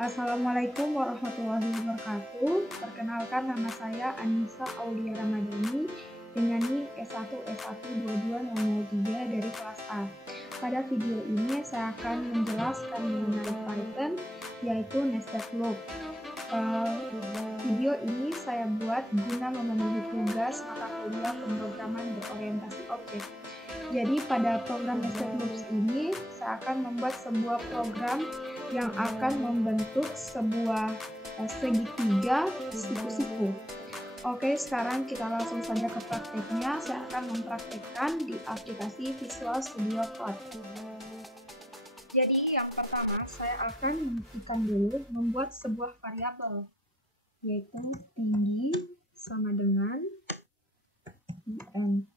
Assalamualaikum warahmatullahi wabarakatuh. Perkenalkan, nama saya Anissa Aulia Ramadhani dengan NIM S1S12203 dari kelas A. Pada video ini saya akan menjelaskan mengenai Python, yaitu nested loop. Video ini saya buat guna memenuhi tugas mata kuliah pemrograman berorientasi objek. Jadi pada program nested loops ini saya akan membuat sebuah program yang akan membentuk sebuah segitiga siku-siku. Oke, sekarang kita langsung saja ke prakteknya. Saya akan mempraktekkan di aplikasi Visual Studio Code. Jadi yang pertama saya akan membuktikan dulu membuat sebuah variabel, yaitu tinggi sama dengan int,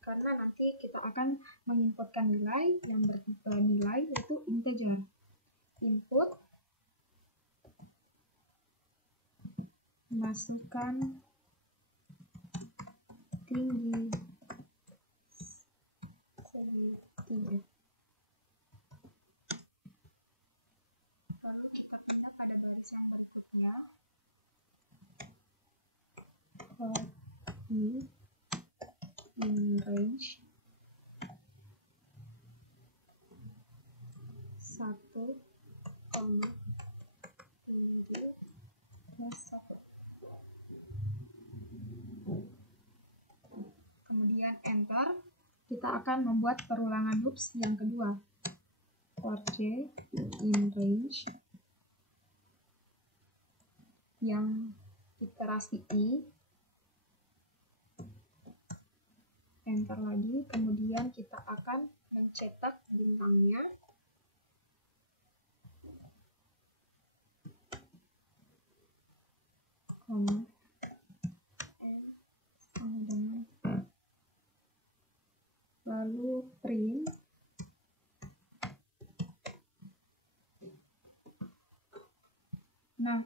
karena nanti kita akan menginputkan nilai yang bertipe nilai yaitu integer. Input, masukkan tinggi segitiga. Lalu kita pindah pada baris yang berikutnya. In range 1, kemudian enter. Kita akan membuat perulangan loops yang kedua. For j in range yang iterasi i, enter lagi, kemudian kita akan mencetak bintangnya. N sama dengan lalu print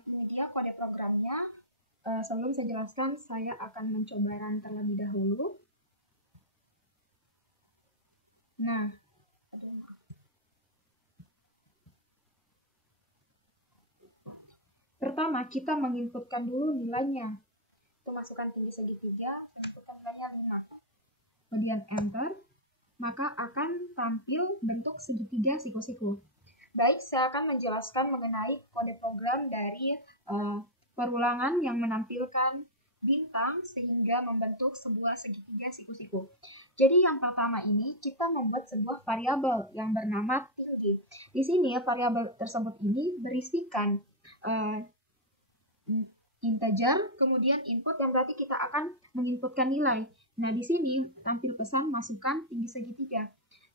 ini dia kode programnya. Sebelum saya jelaskan, saya akan mencoba run terlebih dahulu. Pertama, kita menginputkan dulu nilainya. Itu masukkan tinggi segitiga, inputkan nilainya 5. Kemudian enter, maka akan tampil bentuk segitiga siku-siku. Baik, saya akan menjelaskan mengenai kode program dari perulangan yang menampilkan bintang sehingga membentuk sebuah segitiga siku-siku. Jadi yang pertama ini kita membuat sebuah variabel yang bernama tinggi. Di sini variabel tersebut ini berisikan integer, kemudian input yang berarti kita akan menginputkan nilai. Nah, di sini tampil pesan masukkan tinggi segitiga.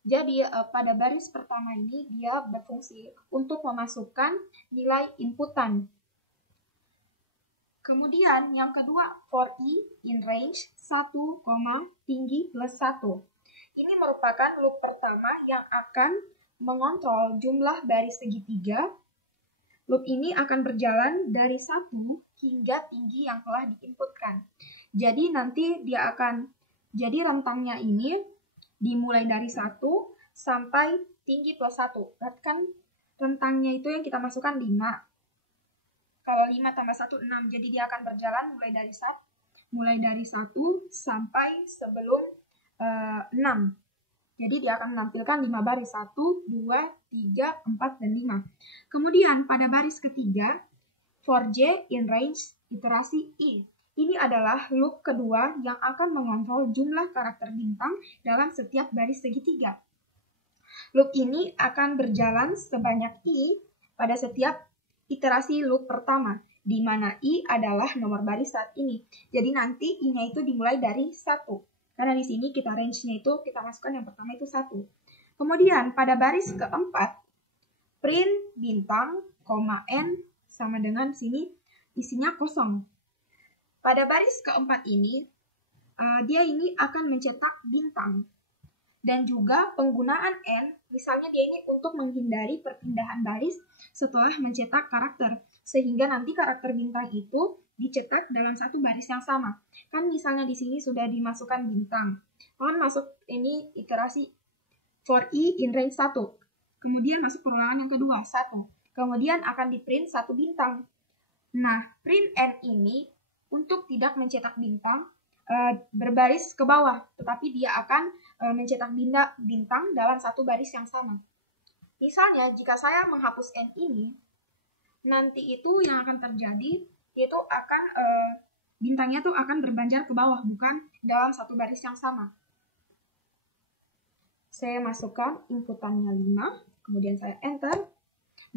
Jadi pada baris pertama ini dia berfungsi untuk memasukkan nilai inputan. Kemudian yang kedua, for i in range 1, tinggi plus 1. Ini merupakan loop pertama yang akan mengontrol jumlah baris segitiga. Loop ini akan berjalan dari 1 hingga tinggi yang telah diinputkan. Jadi nanti dia akan, jadi rentangnya ini dimulai dari 1 sampai tinggi plus 1. Berarti kan rentangnya itu yang kita masukkan 5. Kalau 5 tambah 1, 6. Jadi dia akan berjalan mulai dari 1 sampai sebelum 6. Jadi dia akan menampilkan 5 baris. 1, 2, 3, 4, dan 5. Kemudian pada baris ketiga, for j in range iterasi i. Ini adalah loop kedua yang akan mengontrol jumlah karakter bintang dalam setiap baris segitiga. Loop ini akan berjalan sebanyak i pada setiap iterasi loop pertama, di mana i adalah nomor baris saat ini. Jadi nanti i-nya itu dimulai dari 1. Karena di sini kita range-nya itu kita masukkan yang pertama itu 1. Kemudian pada baris keempat, print bintang, n sama dengan sini isinya kosong. Pada baris keempat ini, dia ini akan mencetak bintang. Dan juga penggunaan n, misalnya dia ini untuk menghindari perpindahan baris setelah mencetak karakter. Sehingga nanti karakter bintang itu dicetak dalam satu baris yang sama. Kan misalnya di sini sudah dimasukkan bintang. Kan masuk ini iterasi for i in range 1. Kemudian masuk perulangan yang kedua, 1. kemudian akan di print 1 bintang. Nah, print N ini untuk tidak mencetak bintang berbaris ke bawah, tetapi dia akan mencetak bintang dalam satu baris yang sama. Misalnya, jika saya menghapus N ini, nanti itu yang akan terjadi, yaitu akan bintangnya tuh akan berbanjar ke bawah, bukan dalam satu baris yang sama. Saya masukkan inputannya 5, kemudian saya enter.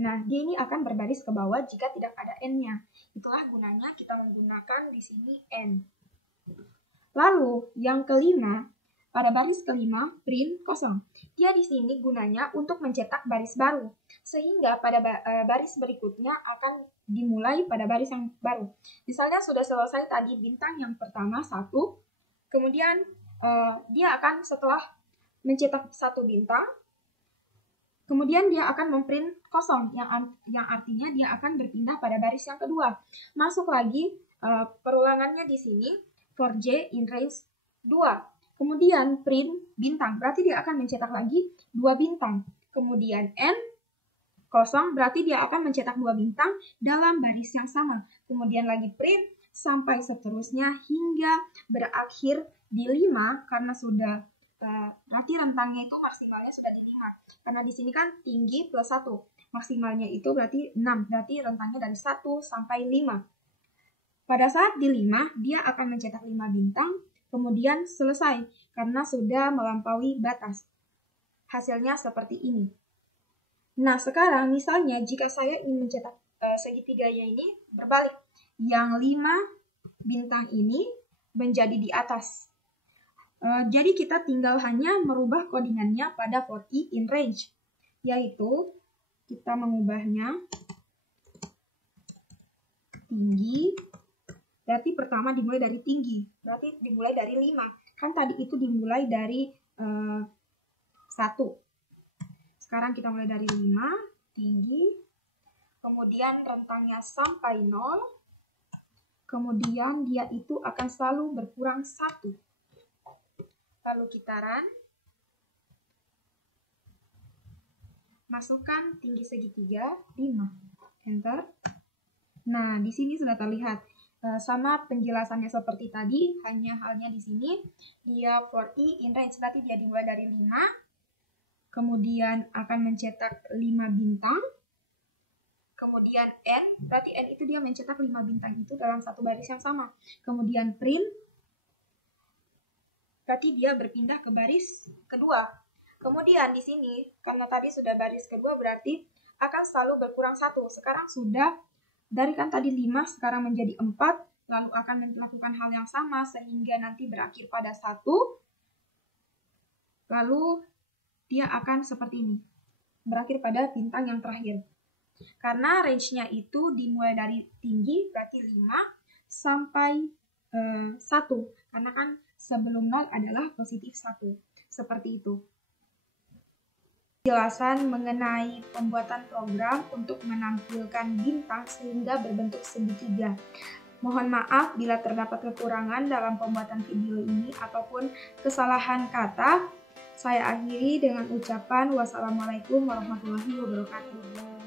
Nah, dia ini akan berbaris ke bawah jika tidak ada N-nya. Itulah gunanya kita menggunakan di sini N. Lalu, yang kelima, pada baris kelima, print kosong. Dia di sini gunanya untuk mencetak baris baru, sehingga pada baris berikutnya akan dimulai pada baris yang baru. Misalnya sudah selesai tadi bintang yang pertama 1, kemudian dia akan setelah mencetak 1 bintang, kemudian dia akan memprint kosong, yang artinya dia akan berpindah pada baris yang kedua. Masuk lagi perulangannya di sini, for J in range 2. Kemudian print bintang, berarti dia akan mencetak lagi 2 bintang. Kemudian N kosong, berarti dia akan mencetak 2 bintang dalam baris yang sama. Kemudian lagi print sampai seterusnya hingga berakhir di 5, karena sudah berarti rentangnya itu maksimalnya sudah di 5. Karena di sini kan tinggi plus 1. Maksimalnya itu berarti 6, berarti rentangnya dari 1 sampai 5. Pada saat di 5, dia akan mencetak 5 bintang, kemudian selesai karena sudah melampaui batas. Hasilnya seperti ini. Nah, sekarang misalnya jika saya ingin mencetak segitiganya ini berbalik. Yang 5 bintang ini menjadi di atas. Jadi kita tinggal hanya merubah codingannya pada for I in range. Yaitu kita mengubahnya tinggi. Berarti pertama dimulai dari tinggi, berarti dimulai dari 5. Kan tadi itu dimulai dari 1. Sekarang kita mulai dari 5, tinggi, kemudian rentangnya sampai 0, kemudian dia itu akan selalu berkurang 1. Lalu kita run, masukkan tinggi segitiga, 5, enter. Nah, di sini sudah terlihat. Sama penjelasannya seperti tadi, hanya halnya di sini dia for I in range, berarti dia dimulai dari 5, kemudian akan mencetak 5 bintang, kemudian N, berarti N itu dia mencetak 5 bintang itu dalam satu baris yang sama, kemudian print, berarti dia berpindah ke baris kedua. Kemudian di sini, karena tadi sudah baris kedua, berarti akan selalu berkurang 1, sekarang sudah dari kan tadi 5, sekarang menjadi 4, lalu akan melakukan hal yang sama sehingga nanti berakhir pada 1, lalu dia akan seperti ini, berakhir pada bintang yang terakhir. Karena range-nya itu dimulai dari tinggi, berarti 5, sampai 1, karena kan sebelum 0 adalah positif 1, seperti itu. Penjelasan mengenai pembuatan program untuk menampilkan bintang sehingga berbentuk segitiga. Mohon maaf bila terdapat kekurangan dalam pembuatan video ini ataupun kesalahan kata. Saya akhiri dengan ucapan wassalamualaikum warahmatullahi wabarakatuh.